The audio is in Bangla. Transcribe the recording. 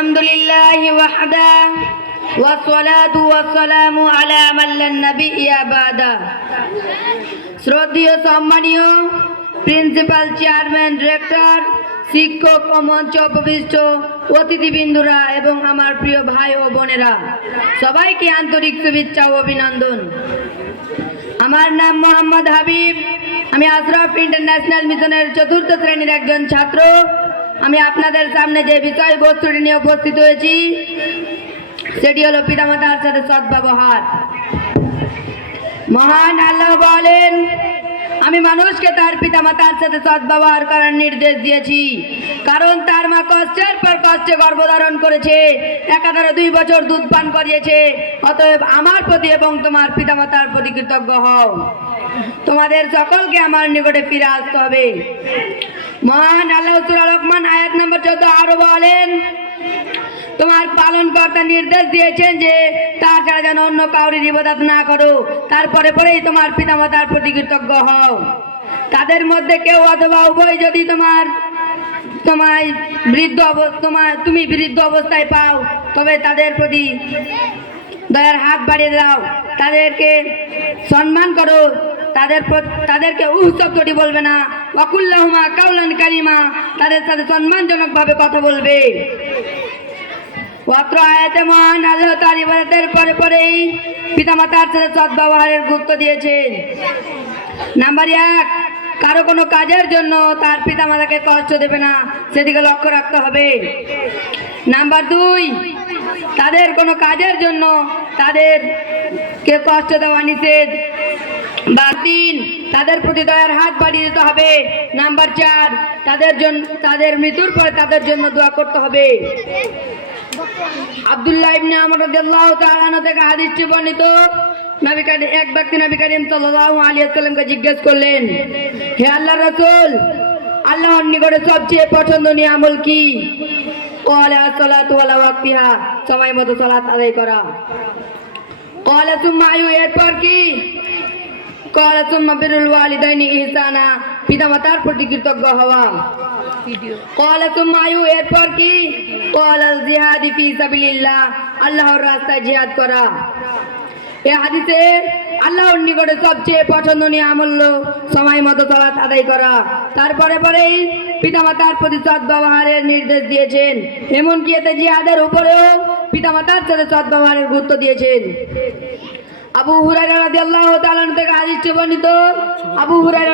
আলহামদুলিল্লাহি ওয়াহদা ওয়াসসালাতু ওয়াসসালামু আলা মান লা নাবিয়্যা বাদা। শ্রদ্ধেয় সম্মানীয় প্রিন্সিপাল, চেয়ারম্যান, ডিরেক্টর, শিক্ষক ও মঞ্চ উপবিষ্ট অতিথিবৃন্দরা এবং আমার প্রিয় ভাই ও বোনেরা, সবাইকে আন্তরিক শুভেচ্ছা ও অভিনন্দন। আমার নাম মোহাম্মদ হাবিব। আমি আশরাফ ইন্টারন্যাশনাল মিশনের ৪র্থ শ্রেণীর একজন ছাত্র। আমি আপনাদের সামনে যে বিষয়বস্তুটি নিয়ে উপস্থিত হয়েছি সেটি হলো পিতামাতার সাথে সদ্ব্যবহার। মহান আল্লাহ বলেন, আমি মানুষকে তার পিতামাতার সাথে সদ্ব্যবহার করার নির্দেশ দিয়েছি, কারণ তার মা কষ্টের পর কষ্টে গর্ভধারণ করেছে, একাধারে 2 বছর দুধ পান করিয়েছে। অতএব আমার প্রতি এবং তোমার পিতামাতার প্রতি কৃতজ্ঞ হও। তোমাদের সকলকে আমার নিকটে ফিরে আসতে হবে। মহান আল্লাহ সূরা লোকমান আয়াত নম্বর 14 আরো বলেন, তোমার পালনকর্তা নির্দেশ দিয়েছেন যে তার ছাড়া যেন অন্য কাউরির ইবাদত না করো, তারপরে পরেই তোমার পিতামাতার প্রতি কৃতজ্ঞ হও। তাদের মধ্যে কেউ অথবা উভয় যদি তুমি বৃদ্ধ অবস্থায় পাও, তবে তাদের প্রতি দয়ার হাত বাড়িয়ে দাও, তাদেরকে সম্মান করো, তাদেরকে শব্দটি বলবে না। ওয়াকুল্লাহুমা কাওলান কারিমা, তাদের সাথে সম্মানজনকভাবে কথা বলবে। অত্র আয়াতে মহান আল্লাহ তার ইবাদতের পরেই পিতামাতার সাথে সদ্ব্যবহারের গুরুত্ব দিয়েছেন। নাম্বার 1, কারো কোনো কাজের জন্য তার পিতামাতাকে কষ্ট দেবে না, সেদিকে লক্ষ্য রাখতে হবে। নাম্বার 2, তাদের কোনো কাজের জন্য তাদেরকে কষ্ট দেওয়া নিষেধ। 3, তাদের প্রতি দয়ার হাত বাড়িয়ে দিতে হবে। নাম্বার 4, তাদের মৃত্যুর পরে তাদের জন্য দোয়া করতে হবে। আব্দুল্লাহ ইবনে আমর রাদিয়াল্লাহু তাআলা আনহু থেকে হাদিসটি বর্ণিত, এক ব্যক্তি নবী করিম সাল্লাল্লাহু আলাইহি ওয়াসাল্লামকে জিজ্ঞেস করলেন, হে আল্লাহর রাসূল, আল্লাহর নিকটে সবচেয়ে পছন্দনীয় আমল কি? ক্বালা as-সালাতু আলা ওয়াক্তিহা, সময় মতো সালাত আদায় করা। ক্বালা সুম্মা আয়ু, এরপর কি? ক্বালা সুম্মা বিরুল ওয়ালিদাইনি ইহসানা, পিতামাতার প্রতি কৃতজ্ঞ হওয়া। ক্বালা সুম্মা আয়ু, এরপর কি? ক্বালা জিহাদ ফি সাবিলিল্লাহ, আল্লাহর রাস্তায় জিহাদ করা। এই হাদিসে আল্লাহর নিকটে সবচেয়ে পছন্দনীয় আমল সময় মতো সালাত আদায় করা, তারপরে পরেই পিতামাতার প্রতি সদ্ব্যবহারের নির্দেশ দিয়েছেন। এমনকি এতে জিহাদের উপরেও পিতামাতার সাথে সদ্ব্যবহারের গুরুত্ব দিয়েছেন। আবু হুরায়রা রাদিয়াল্লাহু তাআলা থেকে হাদিসটি বর্ণিত। আবু হুরায়রা